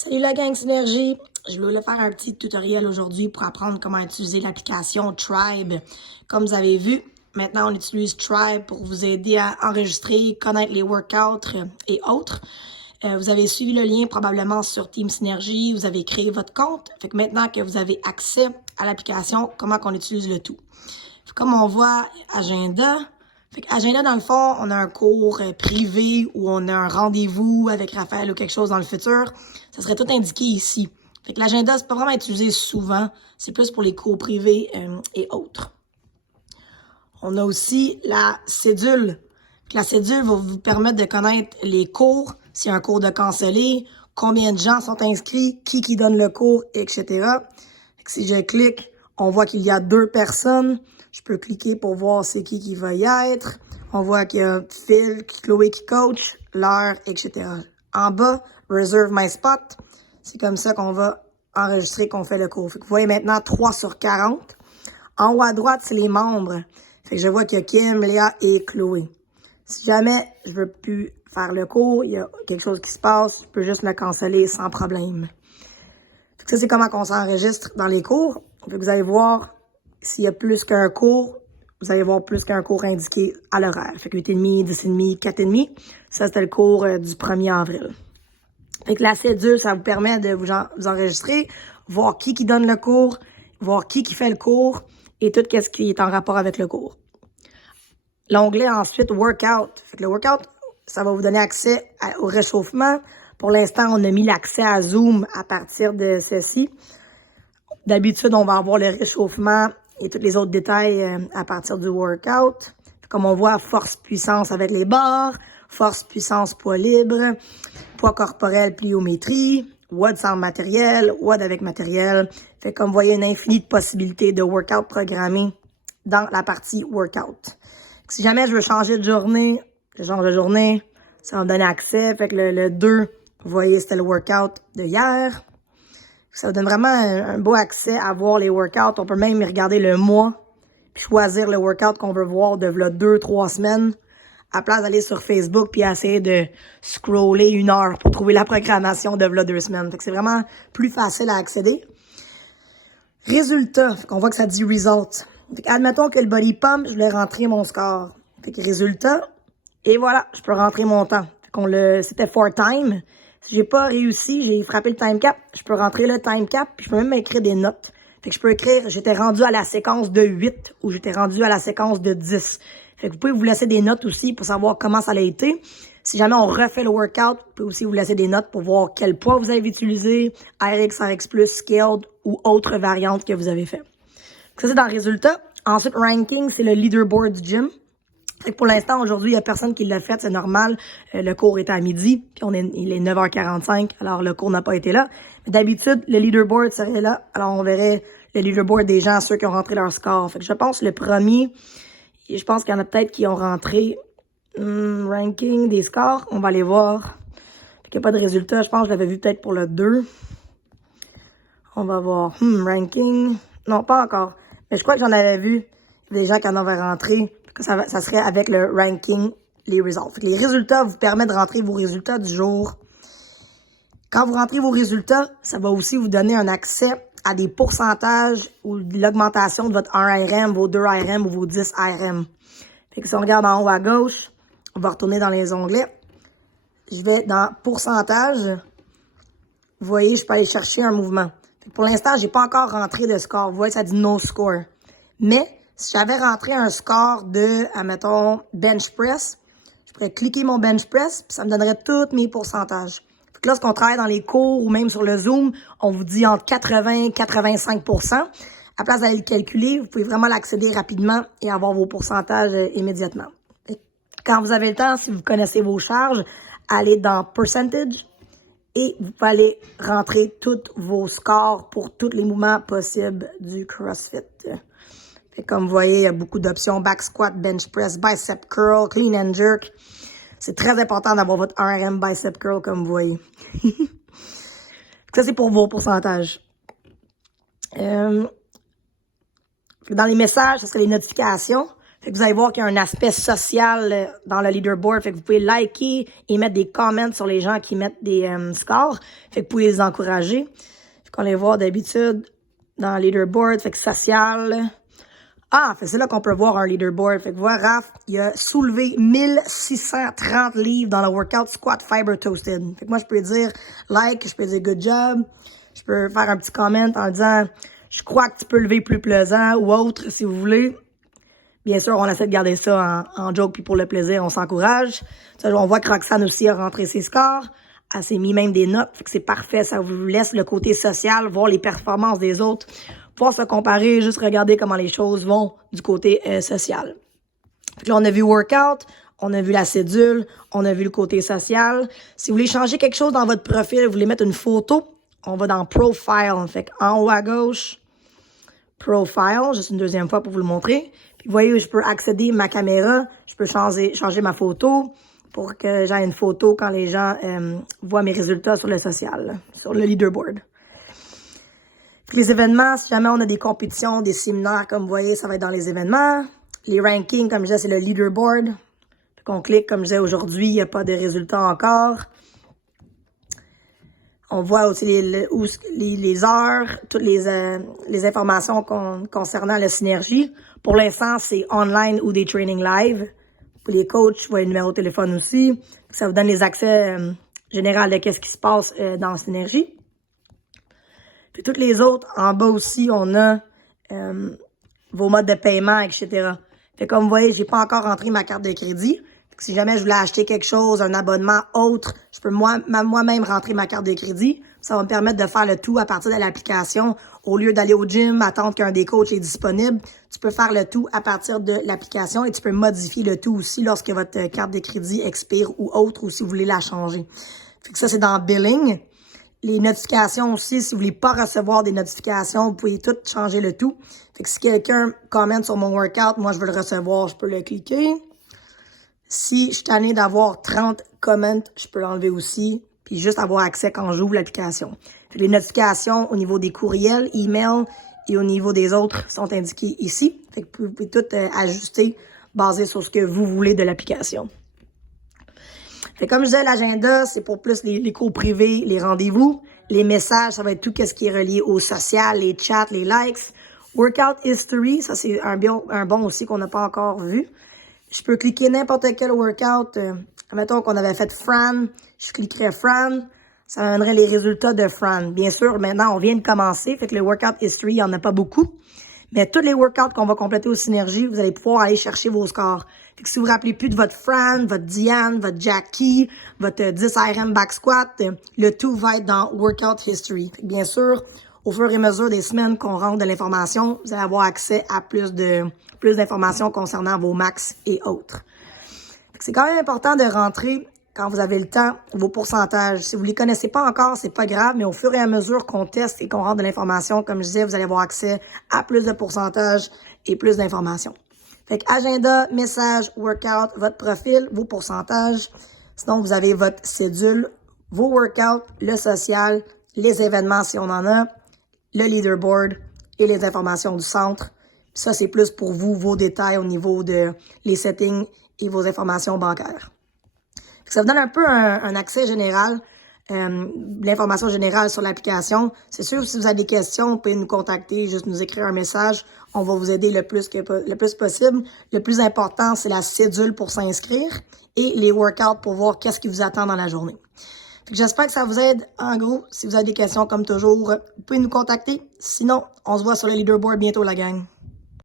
Salut la gang Synergie! Je voulais faire un petit tutoriel aujourd'hui pour apprendre comment utiliser l'application Tribe. Comme vous avez vu, maintenant on utilise Tribe pour vous aider à enregistrer, connaître les workouts et autres. Vous avez suivi le lien probablement sur Team Synergie, vous avez créé votre compte. Fait que maintenant que vous avez accès à l'application, comment qu'on utilise le tout. Comme on voit, agenda. Fait qu'agenda, dans le fond, on a un cours privé ou on a un rendez-vous avec Raphaël ou quelque chose dans le futur. Ça serait tout indiqué ici. Fait que l'agenda, c'est pas vraiment utilisé souvent. C'est plus pour les cours privés et autres. On a aussi la cédule. La cédule va vous permettre de connaître les cours, s'il y a un cours de cancellé, combien de gens sont inscrits, qui donne le cours, etc. Fait que si je clique, on voit qu'il y a 2 personnes. Je peux cliquer pour voir c'est qui va y être. On voit qu'il y a Phil, Chloé qui coach, l'heure, etc. En bas, Reserve my spot. C'est comme ça qu'on va enregistrer qu'on fait le cours. Fait que vous voyez maintenant 3 sur 40. En haut à droite, c'est les membres. Fait que je vois qu'il y a Kim, Léa et Chloé. Si jamais je veux plus faire le cours, il y a quelque chose qui se passe, je peux juste me canceller sans problème. Fait que ça, c'est comment on s'enregistre dans les cours. Fait que vous allez voir, s'il y a plus qu'un cours, vous allez voir plus qu'un cours indiqué à l'horaire. Fait que 8h30, 10h30, 4h30. Ça, c'était le cours du 1er avril. Fait que la cédule, ça vous permet de vous enregistrer, voir qui donne le cours, voir qui fait le cours et tout ce qui est en rapport avec le cours. L'onglet ensuite, Workout. Fait que le Workout, ça va vous donner accès au réchauffement. Pour l'instant, on a mis l'accès à Zoom à partir de ceci. D'habitude, on va avoir le réchauffement et tous les autres détails à partir du workout. Comme on voit, force, puissance avec les barres, force, puissance, poids libre, poids corporel, pliométrie, WOD sans matériel, WOD avec matériel. Fait comme vous voyez, une infinie de possibilités de workout programmés dans la partie workout. Si jamais je veux changer de journée, je change de journée, ça va me donner accès. Fait que le 2, vous voyez, c'était le workout de hier. Ça vous donne vraiment un beau accès à voir les workouts. On peut même regarder le mois, puis choisir le workout qu'on veut voir de 2-3 semaines, à place d'aller sur Facebook puis essayer de scroller 1 heure pour trouver la programmation de 2 semaines. Fait que c'est vraiment plus facile à accéder. Résultat, on voit que ça dit Results. Fait que admettons que le body pump, je voulais rentrer mon score. Fait que résultat, et voilà, je peux rentrer mon temps. Fait c'était for time. Si j'ai pas réussi, j'ai frappé le time cap, je peux rentrer le time cap, puis je peux même écrire des notes. Fait que je peux écrire, j'étais rendu à la séquence de 8 ou j'étais rendu à la séquence de 10. Fait que vous pouvez vous laisser des notes aussi pour savoir comment ça a été. Si jamais on refait le workout, vous pouvez aussi vous laisser des notes pour voir quel poids vous avez utilisé, RX, RX+, Scaled ou autre variante que vous avez fait. Ça, c'est dans le résultat. Ensuite, ranking, c'est le leaderboard du gym. Fait que pour l'instant, aujourd'hui, il n'y a personne qui l'a fait, c'est normal. Le cours était à midi, puis il est 9h45, alors le cours n'a pas été là. Mais d'habitude, le leaderboard serait là, alors on verrait le leaderboard des gens, ceux qui ont rentré leur score. Fait que je pense le premier, je pense qu'il y en a peut-être qui ont rentré ranking des scores, on va aller voir. Fait qu'il n'y a pas de résultat, je pense que je l'avais vu peut-être pour le 2. On va voir, ranking, non, pas encore. Mais je crois que j'en avais vu des gens qui en avaient rentré. Ça serait avec le ranking, les results. Fait que les résultats vous permettent de rentrer vos résultats du jour. Quand vous rentrez vos résultats, ça va aussi vous donner un accès à des pourcentages ou de l'augmentation de votre 1 RM, vos 2 RM ou vos 10 RM. Fait que si on regarde en haut à gauche, on va retourner dans les onglets. Je vais dans pourcentage. Vous voyez, je peux aller chercher un mouvement. Fait que pour l'instant, j'ai pas encore rentré de score. Vous voyez, ça dit no score. Mais si j'avais rentré un score de, admettons, bench press, je pourrais cliquer mon bench press, puis ça me donnerait tous mes pourcentages. Fait que lorsqu'on travaille dans les cours ou même sur le Zoom, on vous dit entre 80 et 85%. À place d'aller le calculer, vous pouvez vraiment l'accéder rapidement et avoir vos pourcentages immédiatement. Quand vous avez le temps, si vous connaissez vos charges, allez dans Percentage et vous allez rentrer tous vos scores pour tous les mouvements possibles du CrossFit. Et comme vous voyez, il y a beaucoup d'options. Back squat, bench press, bicep curl, clean and jerk. C'est très important d'avoir votre 1 RM bicep curl comme vous voyez. Ça, c'est pour vos pourcentages. Dans les messages, ce serait les notifications. Fait que vous allez voir qu'il y a un aspect social dans le leaderboard. Fait que vous pouvez liker et mettre des comments sur les gens qui mettent des scores. Fait que vous pouvez les encourager. Fait qu'on les voit d'habitude dans le leaderboard. Fait que social. Ah, fait que c'est là qu'on peut voir un leaderboard. Fait que voilà, Raph, il a soulevé 1630 livres dans le workout squat fiber toasted. Fait que moi, je peux dire like, je peux dire good job. Je peux faire un petit comment en disant je crois que tu peux lever plus pesant ou autre si vous voulez. Bien sûr, on essaie de garder ça en joke puis pour le plaisir, on s'encourage. On voit que Roxane aussi a rentré ses scores. Elle s'est mis même des notes, fait que c'est parfait. Ça vous laisse le côté social, voir les performances des autres, pouvoir se comparer, juste regarder comment les choses vont du côté social. Fait que là, on a vu workout, on a vu la cédule, on a vu le côté social. Si vous voulez changer quelque chose dans votre profil, vous voulez mettre une photo, on va dans Profile. Fait en haut à gauche, Profile, juste une deuxième fois pour vous le montrer. Puis vous voyez, je peux accéder à ma caméra, je peux changer ma photo pour que j'aie une photo quand les gens voient mes résultats sur le social, sur le leaderboard. Puis les événements, si jamais on a des compétitions, des séminaires, comme vous voyez, ça va être dans les événements. Les rankings, comme je disais, c'est le leaderboard. Puis qu'on clique, comme je disais, aujourd'hui, il n'y a pas de résultats encore. On voit aussi les heures, toutes les informations concernant la synergie. Pour l'instant, c'est online ou des trainings live. Pour les coachs, vous voyez le numéro de téléphone aussi. Ça vous donne les accès généraux de qu'est-ce qui se passe dans la synergie. Puis toutes les autres, en bas aussi, on a vos modes de paiement, etc. Fait comme vous voyez, j'ai pas encore rentré ma carte de crédit. Si jamais je voulais acheter quelque chose, un abonnement autre, je peux moi-même rentrer ma carte de crédit. Ça va me permettre de faire le tout à partir de l'application. Au lieu d'aller au gym, attendre qu'un des coachs est disponible, tu peux faire le tout à partir de l'application et tu peux modifier le tout aussi lorsque votre carte de crédit expire ou autre ou si vous voulez la changer. Fait que ça, c'est dans Billing. Les notifications aussi, si vous voulez pas recevoir des notifications, vous pouvez tout changer le tout. Fait que si quelqu'un commente sur mon workout, moi je veux le recevoir, je peux le cliquer. Si je suis tannée d'avoir 30 comments, je peux l'enlever aussi, puis juste avoir accès quand j'ouvre l'application. Les notifications au niveau des courriels, emails et au niveau des autres sont indiquées ici. Fait que vous pouvez tout ajuster basé sur ce que vous voulez de l'application. Fait comme je disais, l'agenda, c'est pour plus les cours privés, les rendez-vous. Les messages, ça va être tout ce qui est relié au social, les chats, les likes. Workout History, ça c'est un bon aussi qu'on n'a pas encore vu. Je peux cliquer n'importe quel workout. Mettons qu'on avait fait Fran. Je cliquerais Fran. Ça m'amènerait les résultats de Fran. Bien sûr, maintenant, on vient de commencer. Fait que le workout history, il n'y en a pas beaucoup. Mais tous les workouts qu'on va compléter aux synergies, vous allez pouvoir aller chercher vos scores. Fait que si vous vous rappelez plus de votre Fran, votre Diane, votre Jackie, votre 10 RM back squat, le tout va être dans workout history. Fait que bien sûr, au fur et à mesure des semaines qu'on rentre de l'information, vous allez avoir accès à plus d'informations concernant vos max et autres. C'est quand même important de rentrer, quand vous avez le temps, vos pourcentages. Si vous les connaissez pas encore, c'est pas grave, mais au fur et à mesure qu'on teste et qu'on rentre de l'information, comme je disais, vous allez avoir accès à plus de pourcentages et plus d'informations. Fait que agenda, message, workout, votre profil, vos pourcentages. Sinon, vous avez votre cédule, vos workouts, le social, les événements si on en a, le leaderboard et les informations du centre. Puis ça, c'est plus pour vous, vos détails au niveau de les settings et vos informations bancaires. Ça vous donne un peu un accès général, l'information générale sur l'application. C'est sûr, si vous avez des questions, vous pouvez nous contacter, juste nous écrire un message. On va vous aider le plus possible. Le plus important, c'est la cédule pour s'inscrire et les workouts pour voir qu'est-ce qui vous attend dans la journée. J'espère que ça vous aide. En gros, si vous avez des questions, comme toujours, vous pouvez nous contacter. Sinon, on se voit sur le leaderboard bientôt, la gang.